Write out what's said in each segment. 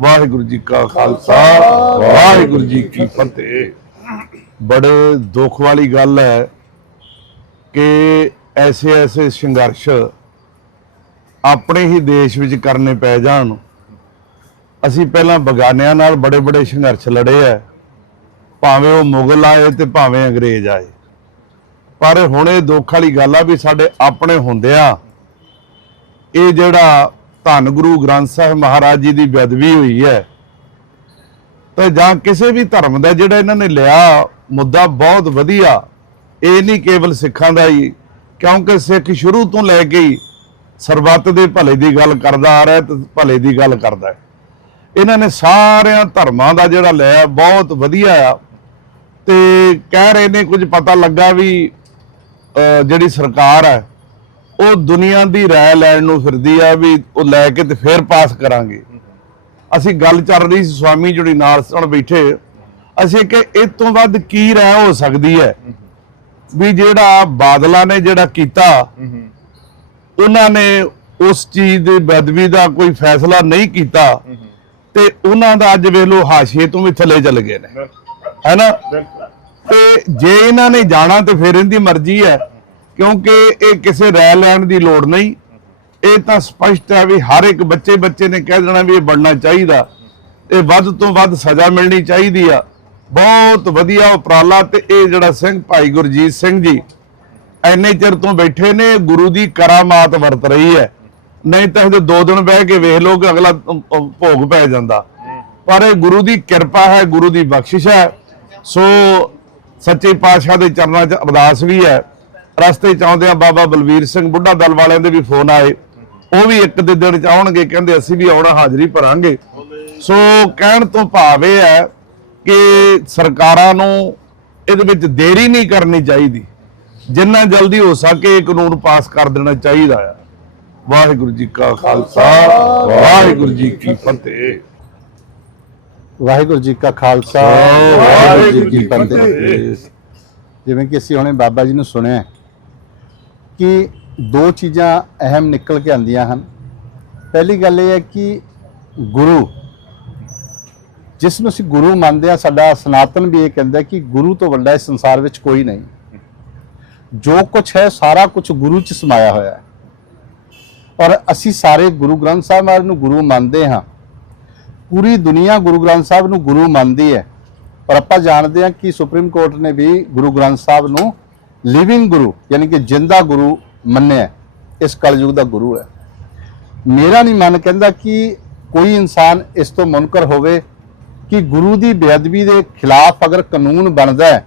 ਵਾਹਿਗੁਰੂ ਜੀ ਕਾ ਖਾਲਸਾ ਵਾਹਿਗੁਰੂ ਜੀ ਕੀ ਫਤਿਹ। ਬੜੇ ਦੁੱਖ ਵਾਲੀ ਗੱਲ ਹੈ ਕਿ ਐਸੇ ਐਸੇ ਸੰਘਰਸ਼ ਆਪਣੇ ਹੀ ਦੇਸ਼ ਵਿੱਚ ਕਰਨੇ ਪੈ ਜਾਣ। ਅਸੀਂ ਪਹਿਲਾਂ ਬਗਾਨਿਆਂ ਨਾਲ ਬੜੇ ਬੜੇ ਸੰਘਰਸ਼ ਲੜੇ ਆ ਭਾਵੇਂ ਉਹ ਮੁਗਲ ਆਏ ਤੇ ਭਾਵੇਂ ਅੰਗਰੇਜ਼ ਆਏ। ਪਰ ਹੁਣ ਇਹ ਦੁੱਖ ਵਾਲੀ ਗੱਲ ਆ ਵੀ ਸਾਡੇ ਆਪਣੇ ਹੁੰਦਿਆਂ ਇਹ ਜਿਹੜਾ ਧੰਨ ਗੁਰੂ ਗ੍ਰੰਥ ਸਾਹਿਬ ਮਹਾਰਾਜ ਜੀ ਦੀ ਬੇਅਦਬੀ ਹੋਈ ਹੈ। ਤੇ ਜਾਂ ਕਿਸੇ ਵੀ ਧਰਮ ਦਾ ਜਿਹੜਾ ਇਹਨਾਂ ਨੇ ਲਿਆ ਮੁੱਦਾ ਬਹੁਤ ਵਧੀਆ, ਇਹ ਨਹੀਂ ਕੇਵਲ ਸਿੱਖਾਂ ਦਾ ਹੀ, ਕਿਉਂਕਿ ਸਿੱਖ ਸ਼ੁਰੂ ਤੋਂ ਲੈ ਕੇ ਹੀ ਸਰਬੱਤ ਦੇ ਭਲੇ ਦੀ ਗੱਲ ਕਰਦਾ ਆ ਰਿਹਾ ਤੇ ਭਲੇ ਦੀ ਗੱਲ ਕਰਦਾ ਇਹਨਾਂ ਨੇ ਸਾਰਿਆਂ ਧਰਮਾਂ ਦਾ ਜਿਹੜਾ ਲਿਆ ਬਹੁਤ ਵਧੀਆ ਆ। ਤੇ ਕਹਿ ਰਹੇ ਨੇ ਕੁਝ ਪਤਾ ਲੱਗਾ ਵੀ ਜਿਹੜੀ ਸਰਕਾਰ ਹੈ ਉਹ ਦੁਨੀਆ ਦੀ ਰਾਏ ਲੈਣ ਨੂੰ ਫਿਰਦੀ ਆ ਵੀ ਉਹ ਲੈ ਕੇ ਤੇ ਫੇਰ ਪਾਸ ਕਰਾਂਗੇ। ਅਸੀਂ ਗੱਲ ਚੱਲ ਰਹੀ ਸੀ ਸਵਾਮੀ ਜਿਹੜੀ ਨਾਲ ਸਣ ਬੈਠੇ। ਅਸੀਂ ਕਿ ਇਸ ਤੋਂ ਵੱਧ ਕੀ ਰਾਏ ਹੋ ਸਕਦੀ ਹੈ? ਵੀ ਜਿਹੜਾ ਬਾਦਲਾਂ ਨੇ ਜਿਹੜਾ ਕੀਤਾ ਉਹਨਾਂ ਨੇ ਉਸ ਚੀਜ਼ ਦੇ ਬਦਵੀ ਦਾ ਕੋਈ ਫੈਸਲਾ ਨਹੀਂ ਕੀਤਾ ਤੇ ਉਹਨਾਂ ਦਾ ਅੱਜ ਵੇਖ ਲਓ ਹਾਸ਼ੀਏ ਤੋਂ ਵੀ ਥੱਲੇ ਚੱਲ ਗਏ ਨੇ। ਹੈਨਾ ਤੇ ਜੇ ਇਹਨਾਂ ਨੇ ਜਾਣਾ ਤੇ ਫਿਰ ਇਹਦੀ ਮਰਜ਼ੀ ਹੈ। ਕਿਉਂਕਿ ਇਹ ਕਿਸੇ ਰਾਇ ਲੈਣ ਦੀ ਲੋੜ ਨਹੀਂ। ਇਹ ਤਾਂ ਸਪਸ਼ਟ ਹੈ ਵੀ ਹਰ ਇੱਕ ਬੱਚੇ ਬੱਚੇ ਨੇ ਕਹਿ ਦੇਣਾ ਵੀ ਇਹ ਬਣਨਾ ਚਾਹੀਦਾ। ਇਹ ਵੱਧ ਤੋਂ ਵੱਧ ਸਜ਼ਾ ਮਿਲਣੀ ਚਾਹੀਦੀ ਆ। ਬਹੁਤ ਵਧੀਆ ਉਪਰਾਲਾ ਤੇ ਇਹ ਜਿਹੜਾ ਸਿੰਘ ਭਾਈ ਗੁਰਜੀਤ ਸਿੰਘ ਜੀ ਐਨੇ ਚਿਰ ਤੋਂ ਬੈਠੇ ਨੇ, ਗੁਰੂ ਦੀ ਕਰਾਮਾਤ ਵਰਤ ਰਹੀ ਹੈ। ਨਹੀਂ ਤਾਂ ਇਹਦੇ ਦੋ ਦਿਨ ਬਹਿ ਕੇ ਵੇਖ ਲਓ ਕਿ ਅਗਲਾ ਭੋਗ ਪੈ ਜਾਂਦਾ। ਪਰ ਇਹ ਗੁਰੂ ਦੀ ਕਿਰਪਾ ਹੈ, ਗੁਰੂ ਦੀ ਬਖਸ਼ਿਸ਼ ਹੈ। ਸੋ ਸੱਚੇ ਪਾਤਸ਼ਾਹ ਦੇ ਚਰਨਾਂ 'ਚ ਅਰਦਾਸ ਵੀ ਹੈ। ਰਸਤੇ 'ਚ ਆਉਂਦਿਆਂ ਬਾਬਾ ਬਲਵੀਰ ਸਿੰਘ ਬੁੱਢਾ ਦਲ ਵਾਲਿਆਂ ਦੇ ਵੀ ਫੋਨ ਆਏ। ਉਹ ਵੀ ਇੱਕ ਦੇ ਦਿਨ 'ਚ ਆਉਣਗੇ ਕਹਿੰਦੇ ਅਸੀਂ ਵੀ ਆਉਣਾ ਹਾਜ਼ਰੀ ਭਰਾਂਗੇ। ਸੋ ਕਹਿਣ ਤੋਂ ਭਾਵ ਇਹ ਹੈ ਕਿ ਸਰਕਾਰਾਂ ਨੂੰ ਇਹਦੇ ਵਿੱਚ ਦੇਰੀ ਨਹੀਂ ਕਰਨੀ ਚਾਹੀਦੀ। ਜਿੰਨਾ ਜਲਦੀ ਹੋ ਸਕੇ ਇਹ ਕਾਨੂੰਨ ਪਾਸ ਕਰ ਦੇਣਾ ਚਾਹੀਦਾ ਆ। ਵਾਹਿਗੁਰੂ ਜੀ ਕਾ ਖਾਲਸਾ ਵਾਹਿਗੁਰੂ ਜੀ ਕੀ ਫਤਿਹ। ਵਾਹਿਗੁਰੂ ਜੀ ਕਾ ਖਾਲਸਾ ਵਾਹਿਗੁਰੂ ਜੀ ਕੀ ਫਤਿਹ। ਜਿਵੇਂ ਕਿ ਅਸੀਂ ਹੁਣੇ ਬਾਬਾ ਜੀ ਨੂੰ ਸੁਣਿਆ ਕਿ ਦੋ ਚੀਜ਼ਾਂ ਅਹਿਮ ਨਿਕਲ ਕੇ ਆਉਂਦੀਆਂ ਹਨ। ਪਹਿਲੀ ਗੱਲ ਇਹ ਹੈ ਕਿ ਗੁਰੂ, ਜਿਸ ਨੂੰ ਅਸੀਂ ਗੁਰੂ ਮੰਨਦੇ ਆ ਸਾਡਾ ਸਨਾਤਨ ਵੀ ਇਹ ਕਹਿੰਦਾ ਕਿ ਗੁਰੂ ਤੋਂ ਵੱਡਾ ਇਸ ਸੰਸਾਰ ਵਿੱਚ ਕੋਈ ਨਹੀਂ। ਜੋ ਕੁਝ ਹੈ, ਸਾਰਾ ਕੁਝ ਗੁਰੂ ਚ ਸਮਾਇਆ ਹੋਇਆ ਹੈ। ਔਰ ਅਸੀਂ ਸਾਰੇ ਗੁਰੂ ਗ੍ਰੰਥ ਸਾਹਿਬ ਮਹਾਰਾਜ ਨੂੰ ਗੁਰੂ ਮੰਨਦੇ ਹਾਂ। ਪੂਰੀ ਦੁਨੀਆ ਗੁਰੂ ਗ੍ਰੰਥ ਸਾਹਿਬ ਨੂੰ ਗੁਰੂ ਮੰਨਦੀ ਹੈ। ਪਰ ਆਪਾਂ ਜਾਣਦੇ ਹਾਂ ਕਿ ਸੁਪਰੀਮ ਕੋਰਟ ਨੇ ਵੀ ਗੁਰੂ ਗ੍ਰੰਥ ਸਾਹਿਬ ਨੂੰ ਲਿਵਿੰਗ ਗੁਰੂ ਯਾਨੀ ਕਿ ਜਿੰਦਾ ਗੁਰੂ ਮੰਨਿਆ ਇਸ ਕਲਯੁਗ ਦਾ ਗੁਰੂ ਹੈ। ਮੇਰਾ ਨਹੀਂ ਮਨ ਕਹਿੰਦਾ ਕਿ ਕੋਈ ਇਨਸਾਨ ਇਸ ਤੋਂ ਮੁਨਕਰ ਹੋਵੇ ਕਿ ਗੁਰੂ ਦੀ ਬੇਅਦਬੀ ਦੇ ਖਿਲਾਫ ਅਗਰ ਕਾਨੂੰਨ ਬਣਦਾ ਹੈ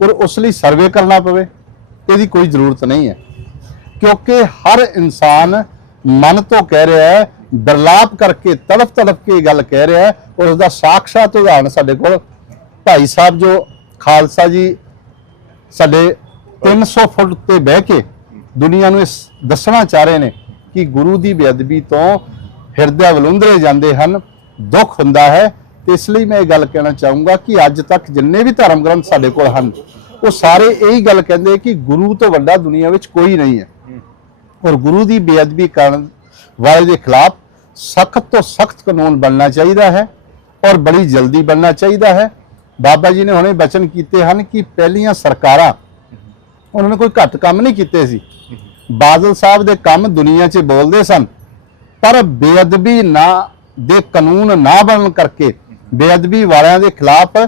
ਔਰ ਉਸ ਲਈ ਸਰਵੇ ਕਰਨਾ ਪਵੇ, ਇਹਦੀ ਕੋਈ ਜ਼ਰੂਰਤ ਨਹੀਂ ਹੈ। ਕਿਉਂਕਿ ਹਰ ਇਨਸਾਨ ਮਨ ਤੋਂ ਕਹਿ ਰਿਹਾ ਹੈ, ਬਰਲਾਪ ਕਰਕੇ ਤੜਫ ਤੜਫ ਕੇ ਇਹ ਗੱਲ ਕਹਿ ਰਿਹਾ ਹੈ ਔਰ ਉਸ ਦਾ ਸਾਖਸ਼ਾਤ ਉਦਾਹਰਣ ਸਾਡੇ ਕੋਲ ਭਾਈ ਸਾਹਿਬ ਜੋ ਖਾਲਸਾ ਜੀ ਸਾਡੇ 300 ਫੁੱਟ ਤੇ ਬਹਿ ਕੇ ਦੁਨੀਆ ਨੂੰ ਇਸ ਦੱਸਣਾ ਚਾਹ ਰਹੇ ਨੇ ਕਿ ਗੁਰੂ ਦੀ ਬੇਅਦਬੀ ਤੋਂ ਹਿਰਦੇ ਵਲੁੰਦਰੇ ਜਾਂਦੇ ਹਨ, ਦੁੱਖ ਹੁੰਦਾ ਹੈ। ਤੇ ਇਸ ਲਈ ਮੈਂ ਇਹ ਗੱਲ ਕਹਿਣਾ ਚਾਹੂੰਗਾ ਕਿ ਅੱਜ ਤੱਕ ਜਿੰਨੇ ਵੀ ਧਰਮ ਗ੍ਰੰਥ ਸਾਡੇ ਕੋਲ ਹਨ, ਉਹ ਸਾਰੇ ਇਹੀ ਗੱਲ ਕਹਿੰਦੇ ਕਿ ਗੁਰੂ ਤੋਂ ਵੱਡਾ ਦੁਨੀਆ ਵਿੱਚ ਕੋਈ ਨਹੀਂ ਹੈ। ਔਰ ਗੁਰੂ ਦੀ ਬੇਅਦਬੀ ਕਰਨ ਵਾਲੇ ਦੇ ਖਿਲਾਫ ਸਖਤ ਤੋਂ ਸਖਤ ਕਾਨੂੰਨ ਬਣਨਾ ਚਾਹੀਦਾ ਹੈ ਔਰ ਬੜੀ ਜਲਦੀ ਬਣਨਾ ਚਾਹੀਦਾ ਹੈ। ਬਾਬਾ ਜੀ ਨੇ ਹੁਣੇ ਬਚਨ ਕੀਤੇ ਹਨ ਕਿ ਪਹਿਲੀਆਂ ਸਰਕਾਰਾਂ ਉਹਨਾਂ ਨੇ ਕੋਈ ਘੱਟ ਕੰਮ ਨਹੀਂ ਕੀਤੇ ਸੀ। ਬਾਦਲ ਸਾਹਿਬ ਦੇ ਕੰਮ ਦੁਨੀਆ 'ਚ ਬੋਲਦੇ ਸਨ, ਪਰ ਬੇਅਦਬੀ ਨਾ ਦੇ ਕਾਨੂੰਨ ਨਾ ਬਣਨ ਕਰਕੇ ਬੇਅਦਬੀ ਵਾਲਿਆਂ ਦੇ ਖਿਲਾਫ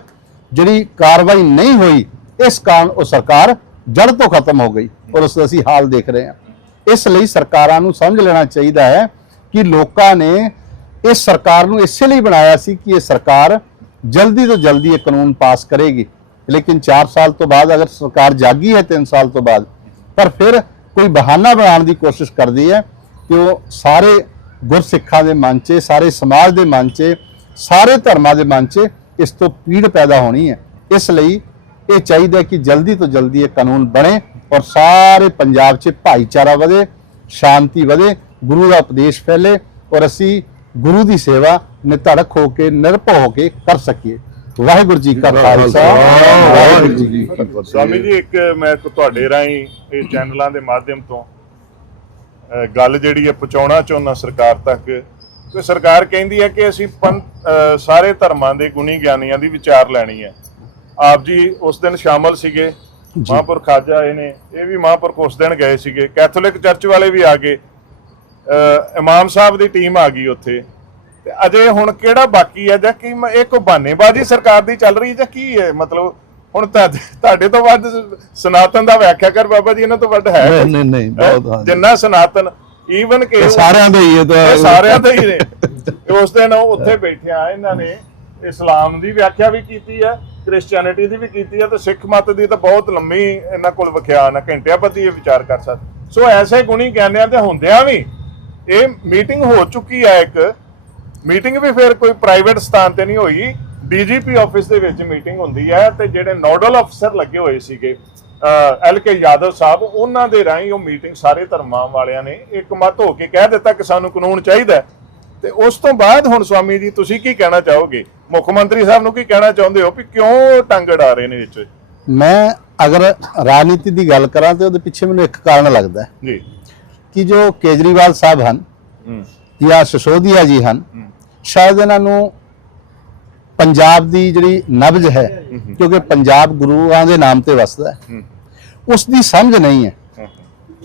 ਜਿਹੜੀ ਕਾਰਵਾਈ ਨਹੀਂ ਹੋਈ, ਇਸ ਕਾਰਨ ਉਹ ਸਰਕਾਰ ਜੜ ਤੋਂ ਖਤਮ ਹੋ ਗਈ ਔਰ ਉਸ ਦਾ ਅਸੀਂ ਹਾਲ ਦੇਖ ਰਹੇ ਹਾਂ। ਇਸ ਲਈ ਸਰਕਾਰਾਂ ਨੂੰ ਸਮਝ ਲੈਣਾ ਚਾਹੀਦਾ ਹੈ ਕਿ ਲੋਕਾਂ ਨੇ ਇਸ ਸਰਕਾਰ ਨੂੰ ਇਸੇ ਲਈ ਬਣਾਇਆ ਸੀ ਕਿ ਇਹ ਸਰਕਾਰ ਜਲਦੀ ਤੋਂ ਜਲਦੀ ਇਹ ਕਾਨੂੰਨ ਪਾਸ ਕਰੇਗੀ। ਲੇਕਿਨ 4 ਸਾਲ ਤੋਂ ਬਾਅਦ ਅਗਰ ਸਰਕਾਰ ਜਾਗੀ ਹੈ 3 ਸਾਲ ਤੋਂ ਬਾਅਦ ਪਰ ਫਿਰ ਕੋਈ ਬਹਾਨਾ ਬਣਾਉਣ ਦੀ ਕੋਸ਼ਿਸ਼ ਕਰਦੀ ਹੈ ਕਿ ਉਹ ਸਾਰੇ ਗੁਰਸਿੱਖਾਂ ਦੇ ਮਨ 'ਚ, ਸਾਰੇ ਸਮਾਜ ਦੇ ਮਨ 'ਚ, ਸਾਰੇ ਧਰਮਾਂ ਦੇ ਮਨ 'ਚ ਇਸ ਤੋਂ ਪੀੜ ਪੈਦਾ ਹੋਣੀ ਹੈ। ਇਸ ਲਈ ਇਹ ਚਾਹੀਦਾ ਕਿ ਜਲਦੀ ਤੋਂ ਜਲਦੀ ਇਹ ਕਾਨੂੰਨ ਬਣੇ ਔਰ ਸਾਰੇ ਪੰਜਾਬ 'ਚ ਭਾਈਚਾਰਾ ਵਧੇ, ਸ਼ਾਂਤੀ ਵਧੇ, ਗੁਰੂ ਦਾ ਉਪਦੇਸ਼ ਫੈਲੇ ਔਰ ਅਸੀਂ ਗੁਰੂ ਦੀ ਸੇਵਾ ਨਿਧੜਕ ਹੋ ਕੇ ਨਿਰਭਉ ਹੋ ਕੇ ਕਰ ਸਕੀਏ। ਵਾਹਿਗੁਰੂ ਜੀ ਕਾ ਖਾਲਸਾ। ਵਾਹਿਗੁਰੂ ਜੀ ਕੀ ਫਤਿਹ। ਸਵਾਮੀ ਜੀ ਇੱਕ ਮੈਂ ਇੱਕ ਤੁਹਾਡੇ ਰਾਹੀਂ ਇਹ ਚੈਨਲਾਂ ਦੇ ਮਾਧਿਅਮ ਤੋਂ ਗੱਲ ਜਿਹੜੀ ਹੈ ਪਹੁੰਚਾਉਣਾ ਚਾਹੁੰਦਾ ਸਰਕਾਰ ਤੱਕ। ਕਿ ਸਰਕਾਰ ਕਹਿੰਦੀ ਹੈ ਕਿ ਅਸੀਂ ਸਾਰੇ ਧਰਮਾਂ ਦੇ ਗੁਣੀ ਗਿਆਨੀਆਂ ਦੀ ਵਿਚਾਰ ਲੈਣੀ ਹੈ। ਆਪ ਜੀ ਉਸ ਦਿਨ ਸ਼ਾਮਲ ਸੀਗੇ ਮਹਾਂਪੁਰਖ ਖਾਜਾ ਆਏ ਨੇ ਇਹ ਵੀ ਮਹਾਂਪੁਰਖ ਉਸ ਦਿਨ ਗਏ ਸੀਗੇ। ਕੈਥੋਲਿਕ ਚਰਚ ਵਾਲੇ ਵੀ ਆ ਗਏ। ਅਹ ਇਮਾਮ ਸਾਹਿਬ ਦੀ ਟੀਮ ਆ ਗਈ ਉੱਥੇ। ਤੇ ਅਜੇ ਹੁਣ ਕਿਹੜਾ ਬਾਕੀ ਹੈ ਜਾਂ ਕੀ ਮ- ਇਹ ਕੋ ਬਹਾਨੇਬਾਜ਼ੀ ਸਰਕਾਰ ਦੀ ਚੱਲ ਰਹੀ ਜਾਂ ਕੀ ਹੈ ਮਤਲਬ ਹੁਣ ਤਾਂ ਤੁਹਾਡੇ ਤੋਂ ਵੱਧ ਸਨਾਤਨ ਦਾ ਵਿਆਖਿਆ ਕਰ ਬਾਬਾ ਜੀ ਇਹਨਾਂ ਤੋਂ ਵੱਧ ਹੈ ਨਹੀਂ? ਨਹੀਂ ਨਹੀਂ ਬਹੁਤ ਹੈਂ? ਹਾਂ ਜਿੰਨਾ ਸਨਾਤਨ ਈਵਨ ਕਿ ਇਹ ਸਾਰਿਆਂ ਦਾ ਹੀ ਹੈ ਇਹ ਤਾਂ ਸਾਰਿਆਂ ਦੇ ਹੀ ਨੇ ਤੇ ਉਸ ਦਿਨ ਉਹ ਉੱਥੇ ਬੈਠਿਆ ਇਹਨਾਂ ਨੇ ਇਸਲਾਮ ਦੀ ਵਿਆਖਿਆ ਵੀ ਕੀਤੀ ਹੈ ਕ੍ਰਿਸਚੀਅਨਿਟੀ ਦੀ ਵੀ ਕੀਤੀ ਹੈ ਤੇ ਸਿੱਖ ਮਤ ਦੀ ਤਾਂ ਬਹੁਤ ਲੰਮੀ ਇਹਨਾਂ ਕੋਲ ਵਿਖਿਆਨ ਹੈ ਘੰਟਿਆਂ ਬੱਧੀ ਇਹ ਵਿਚਾਰ ਕਰ ਸਕਦੇ ਸੋ ਐਸੇ ਗੁਣੀ ਗਿਆਨਿਆਂ ਦੇ ਹੁੰਦਿਆਂ ਵੀ ਇਹ ਮੀਟਿੰਗ ਹੋ ਚੁੱਕੀ ਹੈ ਇੱਕ ਮੀਟਿੰਗ ਵੀ ਫਿਰ ਕੋਈ ਪ੍ਰਾਈਵੇਟ ਸਥਾਨ ਤੇ ਨਹੀਂ ਹੋਈ। ਡੀਜੀਪੀ ਆਫਿਸ ਦੇ ਵਿੱਚ ਮੀਟਿੰਗ ਹੁੰਦੀ ਹੈ ਤੇ ਜਿਹੜੇ ਨੋਡਲ ਅਫਸਰ ਲੱਗੇ ਹੋਏ ਸੀਗੇ ਐਲ ਕੇ ਯਾਦਵ ਸਾਹਿਬ ਉਹਨਾਂ ਦੇ ਰਾਹੀਂ ਉਹ ਮੀਟਿੰਗ ਸਾਰੇ ਧਰਮਾਂ ਵਾਲਿਆਂ ਨੇ ਇੱਕ ਮਤ ਹੋ ਕੇ ਕਹਿ ਦਿੱਤਾ ਕਿ ਸਾਨੂੰ ਕਾਨੂੰਨ ਚਾਹੀਦਾ। ਤੇ ਉਸ ਤੋਂ ਬਾਅਦ ਹੁਣ ਸਵਾਮੀ ਜੀ ਤੁਸੀਂ ਕੀ ਕਹਿਣਾ ਚਾਹੋਗੇ? ਮੁੱਖ ਮੰਤਰੀ ਸਾਹਿਬ ਨੂੰ ਕੀ ਕਹਿਣਾ ਚਾਹੁੰਦੇ ਹੋ ਕਿ ਕਿਉਂ ਟੰਗ ਅੜਾ ਰਹੇ ਨੇ ਵਿੱਚ? ਮੈਂ ਅਗਰ ਰਾਜਨੀਤੀ ਦੀ ਗੱਲ ਕਰਾਂ ਤੇ ਉਹਦੇ ਪਿੱਛੇ ਮੈਨੂੰ ਇੱਕ ਕਾਰਨ ਲੱਗਦਾ ਜੀ। ਕਿ ਜੋ ਕੇਜਰੀਵਾਲ ਸਾਹਿਬ ਹਨ ਹੂੰ। ਜਾਂ ਸਿਸੋਦੀਆ ਜੀ ਹਨ ਸ਼ਾਇਦ ਇਹਨਾਂ ਨੂੰ ਪੰਜਾਬ ਦੀ ਜਿਹੜੀ ਨਬਜ ਹੈ ਕਿਉਂਕਿ ਪੰਜਾਬ ਗੁਰੂਆਂ ਦੇ ਨਾਮ ਤੇ ਵਸਦਾ ਹੈ ਉਸ ਦੀ ਸਮਝ ਨਹੀਂ ਹੈ।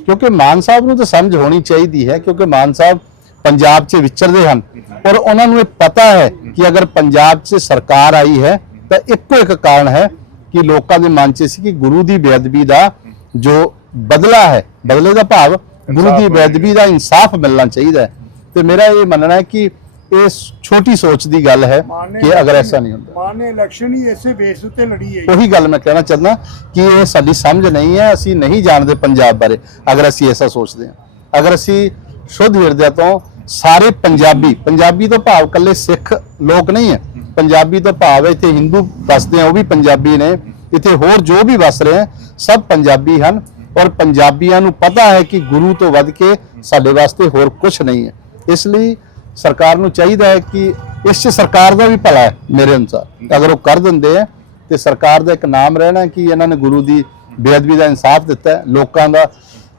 ਕਿਉਂਕਿ ਮਾਨ ਸਾਹਿਬ ਨੂੰ ਤਾਂ ਸਮਝ ਹੋਣੀ ਚਾਹੀਦੀ ਹੈ ਕਿਉਂਕਿ ਮਾਨ ਸਾਹਿਬ ਪੰਜਾਬ 'ਚ ਵਿਚਰਦੇ ਹਨ। ਔਰ ਉਹਨਾਂ ਨੂੰ ਇਹ ਪਤਾ ਹੈ ਕਿ ਅਗਰ ਪੰਜਾਬ 'ਚ ਸਰਕਾਰ ਆਈ ਹੈ ਤਾਂ ਇੱਕੋ ਇੱਕ ਕਾਰਨ ਹੈ ਕਿ ਲੋਕਾਂ ਦੇ ਮਨ 'ਚ ਸੀ ਕਿ ਗੁਰੂ ਦੀ ਬੇਅਦਬੀ ਦਾ ਜੋ ਬਦਲਾ ਹੈ ਬਦਲੇ ਦਾ ਭਾਵ ਗੁਰੂ ਦੀ ਬੇਅਦਬੀ ਦਾ ਇਨਸਾਫ ਮਿਲਣਾ ਚਾਹੀਦਾ ਹੈ। ਤੇ ਮੇਰਾ ਇਹ ਮੰਨਣਾ ਹੈ ਕਿ ਇਹ ਛੋਟੀ ਸੋਚ ਦੀ ਗੱਲ ਹੈ ਕਿ ਅਗਰ ਐਸਾ ਨਹੀਂ ਹੁੰਦਾ। ਮਾਨ ਇਲੈਕਸ਼ਨ ਹੀ ਇਸੇ ਬੇਸ ਉੱਤੇ ਲੜੀ ਹੈ। ਉਹੀ ਗੱਲ ਮੈਂ ਕਹਿਣਾ ਚਾਹੁੰਦਾ ਕਿ ਇਹ ਸਾਡੀ ਸਮਝ ਨਹੀਂ ਹੈ ਅਸੀਂ ਨਹੀਂ ਜਾਣਦੇ ਪੰਜਾਬ ਬਾਰੇ ਅਗਰ ਅਸੀਂ ਐਸਾ ਸੋਚਦੇ ਹਾਂ। ਅਗਰ ਅਸੀਂ ਸ਼ੁੱਧ ਹਿਰਦਿਆਂ ਤੋਂ ਸਾਰੇ ਪੰਜਾਬੀ ਪੰਜਾਬੀ ਤੋਂ ਭਾਵ ਕੱਲੇ ਸਿੱਖ ਲੋਕ ਨਹੀਂ ਹੈ ਪੰਜਾਬੀ ਤੋਂ ਭਾਵ ਹੈ ਇੱਥੇ ਹਿੰਦੂ ਵਸਦੇ ਆ ਉਹ ਵੀ ਪੰਜਾਬੀ ਨੇ ਇੱਥੇ ਹੋਰ ਜੋ ਵੀ ਵਸ ਰਹੇ ਹੈ ਸਭ ਪੰਜਾਬੀ ਹਨ ਔਰ ਪੰਜਾਬੀਆਂ ਨੂੰ ਪਤਾ ਹੈ ਕਿ ਗੁਰੂ ਤੋਂ ਵੱਧ ਕੇ ਸਾਡੇ ਵਾਸਤੇ ਹੋਰ ਕੁਝ ਨਹੀਂ ਹੈ। ਇਸ ਲਈ ਸਰਕਾਰ ਨੂੰ ਚਾਹੀਦਾ ਹੈ ਕਿ ਇਸ 'ਚ ਸਰਕਾਰ ਦਾ ਵੀ ਭਲਾ ਹੈ ਮੇਰੇ ਅਨੁਸਾਰ। ਅਗਰ ਉਹ ਕਰ ਦਿੰਦੇ ਆ ਤੇ ਸਰਕਾਰ ਦਾ ਇੱਕ ਨਾਮ ਰਹਿਣਾ ਕਿ ਇਹਨਾਂ ਨੇ ਗੁਰੂ ਦੀ ਬੇਅਦਬੀ ਦਾ ਇਨਸਾਫ ਦਿੱਤਾ ਹੈ ਲੋਕਾਂ ਦਾ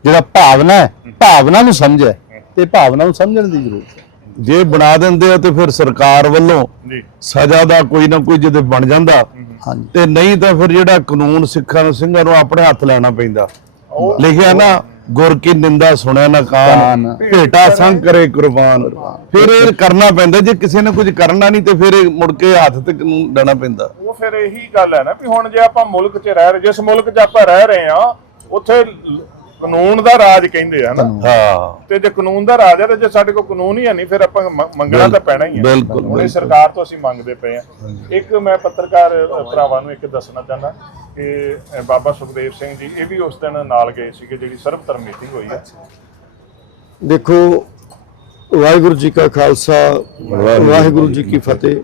ਜਿਹੜਾ ਭਾਵਨਾ ਹੈ ਭਾਵਨਾ ਨੂੰ ਸਮਝਿਆ ਤੇ ਭਾਵਨਾ ਨੂੰ ਸਮਝਣ ਦੀ ਜ਼ਰੂਰਤ ਹੈ। ਜੇ ਬਣਾ ਦਿੰਦੇ ਆ ਤੇ ਫਿਰ ਸਰਕਾਰ ਵੱਲੋਂ ਜੀ। ਸਜ਼ਾ ਦਾ ਕੋਈ ਨਾ ਕੋਈ ਜਦੋਂ ਬਣ ਜਾਂਦਾ ਹਾਂਜੀ। ਤੇ ਨਹੀਂ ਤਾਂ ਫਿਰ ਜਿਹੜਾ ਕਾਨੂੰਨ ਸਿੱਖਾਂ ਨੂੰ ਸਿੰਘਾਂ ਨੂੰ ਆਪਣੇ ਹੱਥ ਲੈਣਾ ਪੈਂਦਾ। ਲਿਖਿਆ ਨਾ ਗੁਰ ਕੀ ਨਿੰਦਾ ਸੁਣਿਆ ਨਾ ਕਾਨ। ਭੇਟਾ ਸੰਗ ਕਰੇ ਕੁਰਬਾਨ ਫਿਰ ਇਹ ਕਰਨਾ ਪੈਂਦਾ ਜੇ ਕਿਸੇ ਨੇ ਕੁਝ ਕਰਨਾ ਨਹੀਂ ਤੇ ਫਿਰ ਇਹ ਮੁੜ ਕੇ ਹੱਥ ਤੇ ਕਾਨੂੰਨ ਲੈਣਾ ਪੈਂਦਾ ਉਹ ਫਿਰ ਇਹੀ ਗੱਲ ਹੈ ਨਾ ਵੀ ਹੁਣ ਜੇ ਆਪਾਂ ਮੁਲਕ 'ਚ ਰਹਿ ਰਹੇ ਜਿਸ ਮੁਲਕ 'ਚ ਆਪਾਂ ਰਹਿ ਰਹੇ ਆ ਉੱਥੇ ਕਾਨੂੰਨ ਦਾ ਰਾਜ ਕਹਿੰਦੇ ਆ ਨਾ। ਹਾਂ। ਤੇ ਜੇ ਕਾਨੂੰਨ ਦਾ ਰਾਜ ਹੈ ਤੇ ਜੇ ਸਾਡੇ ਕੋਲ ਕਾਨੂੰਨ ਹੀ ਹੈ ਨਹੀਂ ਫਿਰ ਆਪਾਂ ਮੰਗਣਾ ਤਾਂ ਪੈਣਾ ਹੀ ਹੈ ਬਿਲਕੁਲ, ਹੁਣ ਇਹ। ਸਰਕਾਰ ਤੋਂ ਅਸੀਂ ਮੰਗਦੇ ਪਏ ਆ। ਇੱਕ ਮੈਂ ਪੱਤਰਕਾਰ ਭਰਾਵਾਂ ਨੂੰ ਇੱਕ ਦੱਸਣਾ ਚਾਹੁੰਦਾ ਕਿ ਬਾਬਾ ਸੁਖਦੇਵ ਸਿੰਘ ਜੀ ਇਹ ਵੀ ਉਸ ਦਿਨ ਨਾਲ ਗਏ ਸੀਗੇ ਜਿਹੜੀ ਸਰਬ ਧਰਮ ਮੀਟਿੰਗ ਹੋਈ ਹੈ। ਦੇਖੋ ਵਾਹਿਗੁਰੂ ਜੀ ਕਾ ਖਾਲਸਾ ਵਾਹਿਗੁਰੂ ਜੀ ਕੀ ਫਤਿਹ।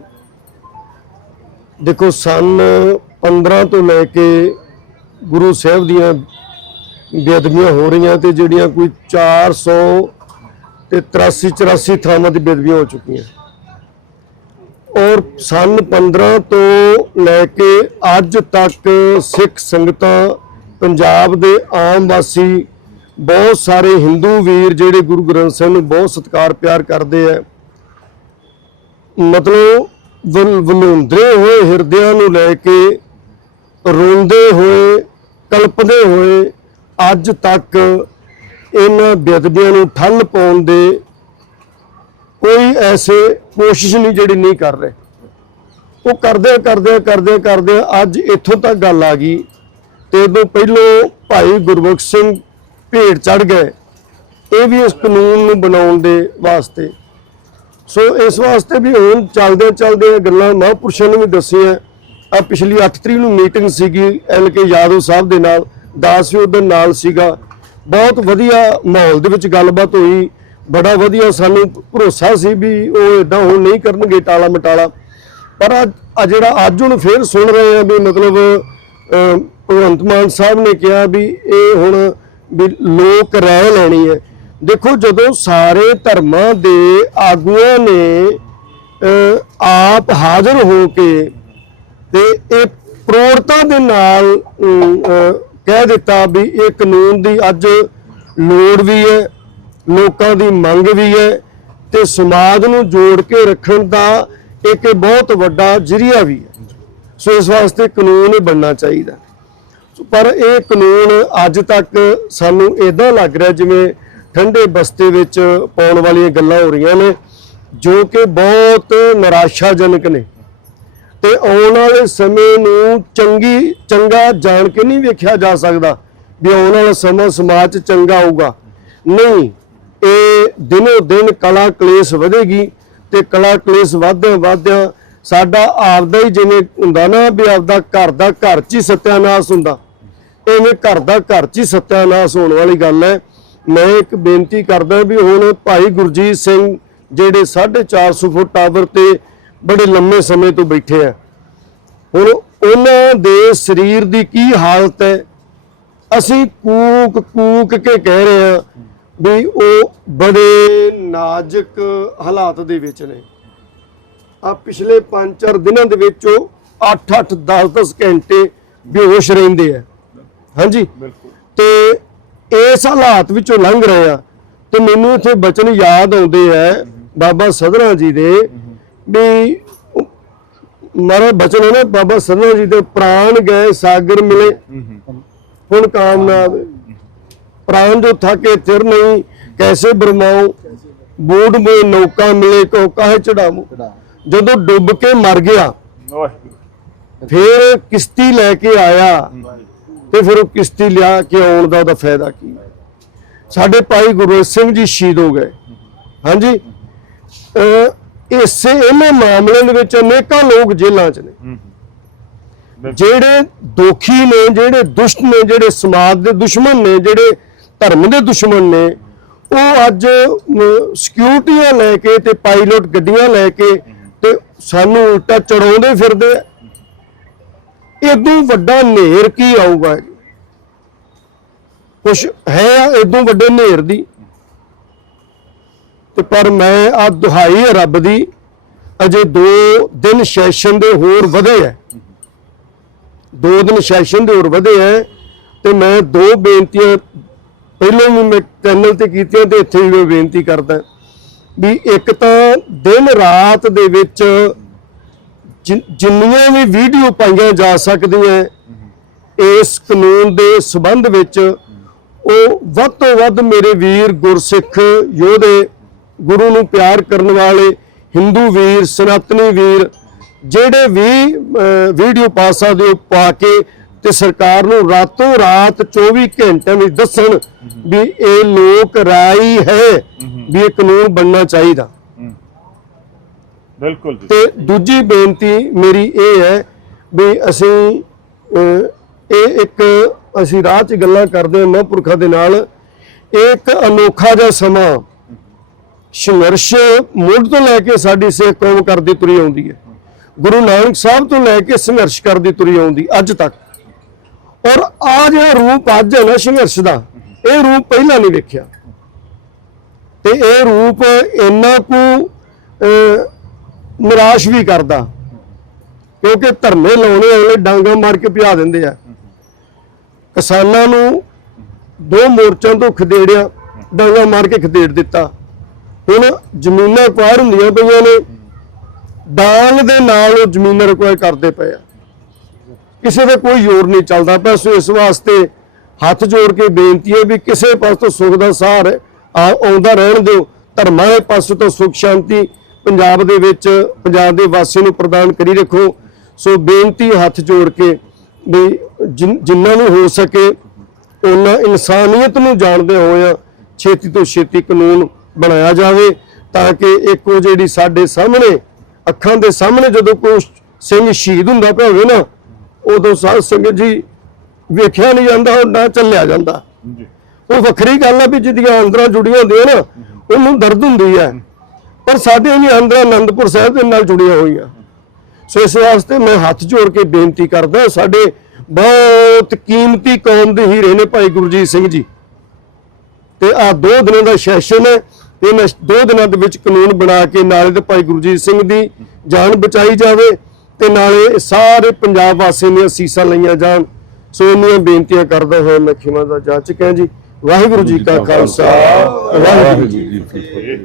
ਦੇਖੋ ਸਨ 15 ਤੋਂ ਲੈ ਕੇ ਗੁਰੂ ਸਾਹਿਬ ਦੀਆਂ ਬੇਅਦਬੀਆਂ ਹੋ ਰਹੀਆਂ ਤੇ ਜਿਹੜੀਆਂ ਕੋਈ 400 ਤੇ 83 84 ਥਾਵਾਂ ਦੀ ਬੇਅਦਬੀਆਂ ਹੋ ਚੁੱਕੀਆਂ। ਔਰ ਸਨ 15 ਤੋਂ ਲੈ ਕੇ ਅੱਜ ਤੱਕ ਸਿੱਖ ਸੰਗਤਾਂ, ਪੰਜਾਬ ਦੇ ਆਮ ਵਾਸੀ, ਬਹੁਤ ਸਾਰੇ ਹਿੰਦੂ ਵੀਰ ਜਿਹੜੇ ਗੁਰੂ ਗ੍ਰੰਥ ਸਾਹਿਬ ਨੂੰ ਬਹੁਤ ਸਤਿਕਾਰ, ਪਿਆਰ ਕਰਦੇ ਆ। ਮਤਲਬ ਵਲ- ਵਲੂੰਦਰੇ ਹੋਏ ਹਿਰਦਿਆਂ ਨੂੰ ਲੈ ਕੇ ਰੋਂਦੇ ਹੋਏ, ਕਲਪਦੇ ਹੋਏ ਅੱਜ ਤੱਕ ਇਹਨਾਂ ਬੇਅਦਬੀਆਂ ਨੂੰ ਠੱਲ ਪਾਉਣ ਦੇ ਕੋਈ ਐਸੇ ਕੋਸ਼ਿਸ਼ ਨਹੀਂ ਜਿਹੜੀ ਨਹੀਂ ਕਰ ਰਹੇ। ਉਹ ਕਰਦੇ ਕਰਦੇ ਕਰਦੇ ਕਰਦੇ ਅੱਜ ਇੱਥੋਂ ਤੱਕ ਗੱਲ ਆ ਗਈ ਤੇ ਉਦੋਂ ਪਹਿਲੋਂ ਭਾਈ ਗੁਰਬਖਸ਼ ਸਿੰਘ ਭੇਡ ਚੜ ਗਏ। ਇਹ ਵੀ ਇਸ ਕਾਨੂੰਨ ਨੂੰ ਬਣਾਉਣ ਦੇ ਵਾਸਤੇ। ਸੋ ਇਸ ਵਾਸਤੇ ਵੀ ਹੁਣ ਚੱਲਦੇ ਚੱਲਦੇ ਗੱਲਾਂ ਮਹਾਂਪੁਰਸ਼ਾਂ ਨੇ ਵੀ ਦੱਸੀਆਂ। ਆ ਪਿਛਲੀ 8 ਤਰੀਕ ਨੂੰ ਮੀਟਿੰਗ ਸੀਗੀ ਐਲ ਕੇ ਯਾਦਵ ਸਾਹਿਬ ਦੇ ਨਾਲ। ਦਾਸ ਵੀ ਉਹਦੇ ਨਾਲ ਸੀਗਾ। ਬਹੁਤ ਵਧੀਆ ਮਾਹੌਲ ਦੇ ਵਿੱਚ ਗੱਲਬਾਤ ਹੋਈ। ਬੜਾ ਵਧੀਆ ਸਾਨੂੰ ਭਰੋਸਾ ਸੀ ਵੀ ਉਹ ਇਦਾਂ ਹੁਣ ਨਹੀਂ ਕਰਨਗੇ ਟਾਲਾ ਮਟਾਲਾ। ਪਰ ਅੱਜ ਜਿਹੜਾ ਅੱਜ ਹੁਣ ਫੇਰ ਸੁਣ ਰਹੇ ਆ ਵੀ ਮਤਲਬ ਭਗਵੰਤ ਮਾਨ ਸਾਹਿਬ ਨੇ ਕਿਹਾ ਵੀ ਇਹ ਹੁਣ ਵੀ ਲੋਕ ਰਾਏ ਲੈਣੀ ਹੈ। ਦੇਖੋ ਜਦੋਂ ਸਾਰੇ ਧਰਮਾਂ ਦੇ ਆਗੂਆਂ ਨੇ ਆਪ ਹਾਜ਼ਰ ਹੋ ਕੇ ਤੇ ਇਹ ਪ੍ਰੋੜਤਾ ਦੇ ਨਾਲ ਕਹਿ ਦਿੱਤਾ ਵੀ ਇਹ ਕਾਨੂੰਨ ਦੀ ਅੱਜ ਲੋੜ ਵੀ ਹੈ, ਲੋਕਾਂ ਦੀ ਮੰਗ ਵੀ ਹੈ ਤੇ ਸਮਾਜ ਨੂੰ ਜੋੜ ਕੇ ਰੱਖਣ ਦਾ ਇੱਕ ਬਹੁਤ ਵੱਡਾ ਜਰੀਆ ਵੀ ਹੈ। ਸੋ ਇਸ ਵਾਸਤੇ ਕਾਨੂੰਨ ਬਣਨਾ ਚਾਹੀਦਾ। ਪਰ ਇਹ ਕਾਨੂੰਨ ਅੱਜ ਤੱਕ ਸਾਨੂੰ ਇਦਾਂ ਲੱਗ ਰਿਹਾ ਜਿਵੇਂ ਠੰਡੇ ਬਸਤੇ ਵਿੱਚ ਪਾਉਣ ਵਾਲੀਆਂ ਗੱਲਾਂ ਹੋ ਰਹੀਆਂ ਨੇ, ਜੋ ਕਿ ਬਹੁਤ ਨਿਰਾਸ਼ਾਜਨਕ ਨੇ। ਤੇ ਆਉਣ ਵਾਲੇ ਸਮੇਂ ਨੂੰ ਚੰਗੀ, ਚੰਗਾ ਜਾਣ ਕੇ ਨਹੀਂ ਵੇਖਿਆ ਜਾ ਸਕਦਾ ਵੀ ਆਉਣ ਵਾਲਾ ਸਮਾਂ ਸਮਾਜ 'ਚ ਚੰਗਾ ਆਊਗਾ ਨਹੀਂ, ਇਹ ਦਿਨੋ ਦਿਨ ਕਲਾ ਕਲੇਸ਼ ਵਧੇਗੀ ਤੇ ਕਲਾ ਕਲੇਸ਼ ਵਧਦਿਆਂ ਵਧਦਿਆਂ ਸਾਡਾ ਆਪਦਾ ਹੀ ਜਿਵੇਂ ਹੁੰਦਾ ਨਾ ਵੀ ਆਪਦਾ ਘਰ ਦਾ ਘਰ 'ਚ ਹੀ ਸਤਿਆਨਾਸ਼ ਹੁੰਦਾ। ਐਵੇਂ ਘਰ ਦਾ ਘਰ 'ਚ ਹੀ ਸਤਿਆਨਾਸ਼ ਹੋਣ ਵਾਲੀ ਗੱਲ ਹੈ। ਮੈਂ ਇੱਕ ਬੇਨਤੀ ਕਰਦਾ ਵੀ ਹੁਣ ਭਾਈ ਗੁਰਜੀਤ ਸਿੰਘ ਜਿਹੜੇ 450 ਫੁੱਟ ਟਾਵਰ ਤੇ ਬੜੇ ਲੰਮੇ ਸਮੇਂ ਤੋਂ ਬੈਠੇ ਆ। ਹੁਣ ਉਹਨਾਂ ਦੇ ਸਰੀਰ ਦੀ ਕੀ ਹਾਲਤ ਹੈ? ਅਸੀਂ ਕੂਕ ਕੂਕ ਕੇ ਕਹਿ ਰਹੇ ਹਾਂ ਵੀ ਉਹ ਬੜੇ ਨਾਜ਼ੁਕ ਹਾਲਾਤ ਦੇ ਵਿੱਚ ਨੇ। ਆ ਪਿਛਲੇ 5-4 ਦਿਨਾਂ ਦੇ ਵਿੱਚ ਉਹ 8-8 10-10 ਘੰਟੇ ਬੇਹੋਸ਼ ਰਹਿੰਦੇ ਆ। ਹਾਂਜੀ? ਤੇ ਇਸ ਹਾਲਾਤ ਵਿੱਚੋਂ ਲੰਘ ਰਹੇ ਆ। ਤੇ ਮੈਨੂੰ ਇੱਥੇ ਬਚਨ ਯਾਦ ਆਉਂਦੇ ਆ ਬਾਬਾ ਸਦਰਾ ਜੀ ਦੇ ਵੀ ਮਾਰਾ ਬਚਨ ਹੈ ਨਾ ਬਾਬਾ ਸਦਰਾ ਜੀ ਦੇ ਪ੍ਰਾਣ ਗਏ ਸਾਗਰ ਮਿਲੇ। ਹੁਣ ਕਾਮ ਨਾ ਆਵੇ। ਪ੍ਰਾਣ ਜੋ ਥਾਕੇ ਥਿਰ ਨਹੀਂ ਕੈਸੇ ਬਰਮਾਉ? ਬੂੜ ਮੇ ਨੌਕਾ ਮਿਲੇ ਕੋ ਕਾਹੇ ਚੜਾਮੂ ਜਦੋਂ ਡੁੱਬ ਕੇ ਮਰ ਗਿਆ ਫਿਰ ਕਿਸ਼ਤੀ ਲੈ ਕੇ ਆਇਆ। ਤੇ ਫਿਰ ਉਹ ਕਿਸ਼ਤੀ ਲਿਆ ਕੇ ਆਉਣ ਦਾ ਉਹਦਾ ਫਾਇਦਾ ਕੀ? ਸਾਡੇ ਭਾਈ ਗੁਰੂ ਸਿੰਘ ਜੀ ਸ਼ਹੀਦ ਹੋ ਗਏ। ਹਾਂਜੀ? ਇਸੇ ਇਹਨੇ ਮਾਮਲੇ ਦੇ ਵਿੱਚ ਅਨੇਕਾਂ ਲੋਕ ਜੇਲ੍ਹਾਂ 'ਚ ਨੇ। ਜਿਹੜੇ ਦੋਖੀ ਨੇ ਜਿਹੜੇ ਦੁਸ਼ਟ ਨੇ ਜਿਹੜੇ ਸਮਾਜ ਦੇ ਦੁਸ਼ਮਣ ਨੇ ਜਿਹੜੇ ਧਰਮ ਦੇ ਦੁਸ਼ਮਣ ਨੇ ਉਹ ਅੱਜ ਸਿਕਿਉਰਟੀਆਂ ਲੈ ਕੇ ਤੇ ਪਾਇਲਟ ਗੱਡੀਆਂ ਲੈ ਕੇ ਤੇ ਸਾਨੂੰ ਉਲਟਾ ਚੜਾਉਂਦੇ ਫਿਰਦੇ ਆ। ਇਦੋਂ ਵੱਡਾ ਨੇਰ ਕੀ ਆਊਗਾ? ਕੁਛ ਹੈ ਇਦੋਂ ਵੱਡੇ ਨੇਰ ਦੀ। ਤੇ ਪਰ ਮੈਂ ਆ ਦੁਹਾਈ ਹੈ ਰੱਬ ਦੀ, ਅਜੇ 2 ਦਿਨ ਸੈਸ਼ਨ ਦੇ ਹੋਰ ਵਧੇ ਹੈ ਦੋ ਦਿਨ ਸੈਸ਼ਨ ਦੇ ਹੋਰ ਵਧੇ ਹੈ ਤੇ ਮੈਂ ਦੋ ਬੇਨਤੀਆਂ, ਪਹਿਲਾਂ ਵੀ ਮੈਂ ਚੈਨਲ ਤੇ ਕੀਤੀਆਂ ਤੇ ਇੱਥੇ ਵੀ ਮੈਂ ਬੇਨਤੀ ਕਰਦਾ ਵੀ ਇੱਕ ਤਾਂ ਦਿਨ ਰਾਤ ਦੇ ਵਿੱਚ ਜਿੰਨੀਆਂ ਵੀ ਵੀਡੀਓ ਪਾਈਆਂ ਜਾ ਸਕਦੀਆਂ ਇਸ ਕਾਨੂੰਨ ਦੇ ਸਬੰਧ ਵਿੱਚ, ਉਹ ਵੱਧ ਤੋਂ ਵੱਧ ਮੇਰੇ ਵੀਰ ਗੁਰਸਿੱਖ ਯੋਧੇ ਗੁਰੂ ਨੂੰ ਪਿਆਰ ਕਰਨ ਵਾਲੇ ਹਿੰਦੂ ਵੀਰ ਸਨਾਤਨੀ ਵੀਰ ਜਿਹੜੇ ਵੀ ਵੀਡੀਓ ਪਾ ਸਕਦੇ ਹੋ ਪਾ ਕੇ ਤੇ ਸਰਕਾਰ ਨੂੰ ਰਾਤੋਂ ਰਾਤ 24 ਘੰਟਿਆਂ ਵਿੱਚ ਦੱਸਣ ਵੀ ਇਹ ਲੋਕ ਰਾਈ ਹੈ ਵੀ ਇਹ ਕਾਨੂੰਨ ਬਣਨਾ ਚਾਹੀਦਾ। ਬਿਲਕੁਲ ਜੀ। ਤੇ ਦੂਜੀ ਬੇਨਤੀ ਮੇਰੀ ਇਹ ਹੈ ਵੀ ਅਸੀਂ ਇਹ ਇੱਕ ਅਸੀਂ ਰਾਹ 'ਚ ਗੱਲਾਂ ਕਰਦੇ ਹਾਂ ਮਹਾਂਪੁਰਖਾਂ ਦੇ ਨਾਲ। ਇੱਕ ਅਨੋਖਾ ਜਿਹਾ ਸਮਾਂ ਸੰਘਰਸ਼ ਮੁੱਢ ਤੋਂ ਲੈ ਕੇ ਸਾਡੀ ਸਿੱਖ ਕੌਮ ਕਰਦੀ ਤੁਰੀ ਆਉਂਦੀ ਹੈ। ਗੁਰੂ ਨਾਨਕ ਸਾਹਿਬ ਤੋਂ ਲੈ ਕੇ ਸੰਘਰਸ਼ ਕਰਦੀ ਤੁਰੀ ਆਉਂਦੀ, ਅੱਜ ਤੱਕ। ਔਰ ਆ ਜਿਹੜਾ ਰੂਪ ਅੱਜ ਹੈ ਨਾ ਸੰਘਰਸ਼ ਦਾ, ਇਹ ਰੂਪ ਪਹਿਲਾਂ ਨਹੀਂ ਵੇਖਿਆ। ਤੇ ਇਹ ਰੂਪ ਇੰਨਾ ਕੁ ਨਿਰਾਸ਼ ਵੀ ਕਰਦਾ। ਕਿਉਂਕਿ ਧਰਨੇ ਲਾਉਣੇ ਵਾਲੇ ਡਾਂਗਾ ਮਾਰ ਕੇ ਭਜਾ ਦਿੰਦੇ ਆ। ਕਿਸਾਨਾਂ ਨੂੰ ਦੋ ਮੋਰਚਾਂ ਤੋਂ ਖਦੇੜਿਆ, ਡਾਂਗਾ ਮਾਰ ਕੇ ਖਦੇੜ ਦਿੱਤਾ। ਹੁਣ ਜ਼ਮੀਨਾਂ ਕੁਆਰ ਹੁੰਦੀਆਂ ਪਈਆਂ ਨੇ। ਡਾਂਗ ਦੇ ਨਾਲ ਉਹ ਜ਼ਮੀਨਾਂ ਰਿਕਵਾਇਰ ਕਰਦੇ ਪਏ ਆ। ਕਿਸੇ ਦਾ ਕੋਈ ਜ਼ੋਰ ਨਹੀਂ ਚੱਲਦਾ। ਪਿਆ ਸੋ ਇਸ ਵਾਸਤੇ ਹੱਥ ਜੋੜ ਕੇ ਬੇਨਤੀ ਹੈ ਵੀ ਕਿਸੇ ਪਾਸ ਤੋਂ ਸੁੱਖ ਦਾ ਸਾਰ ਆਉਂਦਾ ਰਹਿਣ ਦਿਓ। ਧਰਮਾਂ ਦੇ ਪਾਸੇ ਤੋਂ ਸੁੱਖ ਸ਼ਾਂਤੀ ਪੰਜਾਬ ਦੇ ਵਿੱਚ, ਪੰਜਾਬ ਦੇ ਵਾਸੀ ਨੂੰ ਪ੍ਰਦਾਨ ਕਰੀ ਰੱਖੋ। ਸੋ ਬੇਨਤੀ ਹੱਥ ਜੋੜ ਕੇ ਵੀ ਜਿਨ- ਜਿਨ੍ਹਾਂ ਨੂੰ ਹੋ ਸਕੇ, ਉਹਨਾਂ ਇਨਸਾਨੀਅਤ ਨੂੰ ਜਾਣਦੇ ਹੋਇਆ ਛੇਤੀ ਤੋਂ ਛੇਤੀ ਕਾਨੂੰਨ ਬਣਾਇਆ ਜਾਵੇ ਤਾਂ ਕਿ ਇੱਕ ਉਹ ਜਿਹੜੀ ਸਾਡੇ ਸਾਹਮਣੇ ਅੱਖਾਂ ਦੇ ਸਾਹਮਣੇ ਜਦੋਂ ਕੋਈ ਸਿੰਘ ਸ਼ਹੀਦ ਹੁੰਦਾ ਪਿਆ ਹੋਵੇ ਨਾ ਉਦੋਂ ਸਾਧ ਸੰਗਤ ਜੀ ਵੇਖਿਆ ਨਹੀਂ ਜਾਂਦਾ ਉਹ ਨਾ ਚੱਲਿਆ ਜਾਂਦਾ। ਉਹ ਵੱਖਰੀ ਗੱਲ ਹੈ ਵੀ ਜਿਹਦੀਆਂ ਅੰਦਰਾਂ ਜੁੜੀਆਂ ਹੁੰਦੀਆਂ ਨਾ ਉਹਨੂੰ ਦਰਦ ਹੁੰਦੀ ਹੈ ਪਰ ਸਾਡੇ ਵੀ ਅੰਦਰ ਆਨੰਦਪੁਰ ਸਾਹਿਬ ਦੇ ਨਾਲ ਜੁੜੀਆਂ ਹੋਈਆਂ। ਸੋ ਇਸ ਵਾਸਤੇ ਮੈਂ ਹੱਥ ਜੋੜ ਕੇ ਬੇਨਤੀ ਕਰਦਾ ਸਾਡੇ ਬਹੁਤ ਕੀਮਤੀ ਕੌਮ ਦੇ ਹੀਰੇ ਨੇ ਭਾਈ ਗੁਰਜੀਤ ਸਿੰਘ ਜੀ। ਤੇ ਆ ਦੋ ਦਿਨਾਂ ਦਾ ਸੈਸ਼ਨ ਹੈ ਇਹਨਾਂ ਦੋ ਦਿਨਾਂ ਦੇ ਵਿੱਚ ਕਾਨੂੰਨ ਬਣਾ ਕੇ ਨਾਲੇ ਤੇ ਭਾਈ ਗੁਰਜੀਤ ਸਿੰਘ ਦੀ ਜਾਨ ਬਚਾਈ ਜਾਵੇ ਤੇ ਨਾਲੇ ਸਾਰੇ ਪੰਜਾਬ ਵਾਸੀਆਂ ਦੀਆਂ ਸੀਸਾਂ ਲਈਆਂ ਜਾਣ। ਸੋ ਇੰਨੀਆਂ ਬੇਨਤੀਆਂ ਕਰਦਾ ਹੋਇਆ ਮੈਂ ਖਿਮਾ ਦਾ ਜਾ ਚੁੱਕਿਆ ਜੀ ਵਾਹਿਗੁਰੂ ਜੀ ਕਾ ਖਾਲਸਾ ਵਾਹਿਗੁਰੂ ਜੀ ਕੀ ਫਤਿਹ।